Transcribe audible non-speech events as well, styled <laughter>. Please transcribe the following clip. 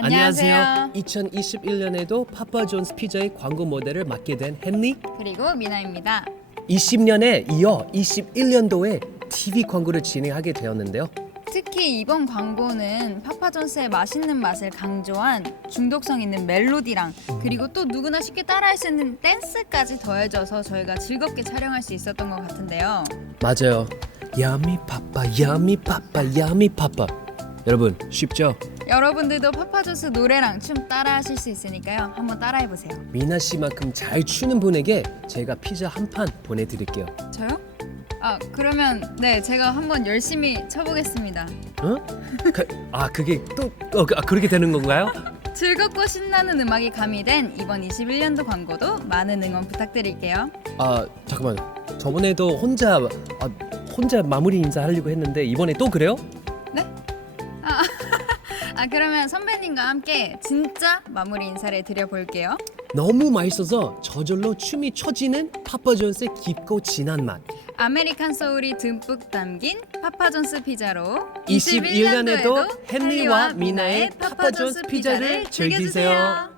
안녕하세요. 2021년에도 파파존스 피자의 광고 모델을 맡게 된 헨리. 그리고 미나입니다. 20년에 이어 21년도에 TV 광고를 진행하게 되었는데요. 특히 이번 광고는 파파존스의 맛있는 맛을 강조한 중독성 있는 멜로디랑 그리고 또 누구나 쉽게 따라할 수 있는 댄스까지 더해져서 저희가 즐겁게 촬영할 수 있었던 것 같은데요. 맞아요. 야미 파파, 야미 파파, 야미 파파. 여러분 쉽죠? 여러분들도 파파존스 노래랑 춤 따라 하실 수 있으니까요. 한번 따라 해 보세요. 미나 씨만큼 잘 추는 분에게 제가 피자 한 판 보내드릴게요. 저요? 아 그러면 네 제가 한번 열심히 쳐보겠습니다. 어? 그, 아 그게 또 어, 그- 아, 그렇게 되는 건가요? 즐겁고 신나는 음악이 가미된 이번 21년도 광고도 많은 응원 부탁드릴게요. 아 잠깐만. 저번에도 혼자 아, 혼자 마무리 인사하려고 했는데 이번에 또 그래요? 아 <laughs> 그러면 선배님과 함께 진짜 마무리 인사를 드려볼게요. 너무 맛있어서 저절로 춤이 춰지는 파파존스의 깊고 진한 맛. 아메리칸 소울이 듬뿍 담긴 파파존스 피자로 21년에도 헨리와 미나의 파파존스 피자를 즐기세요.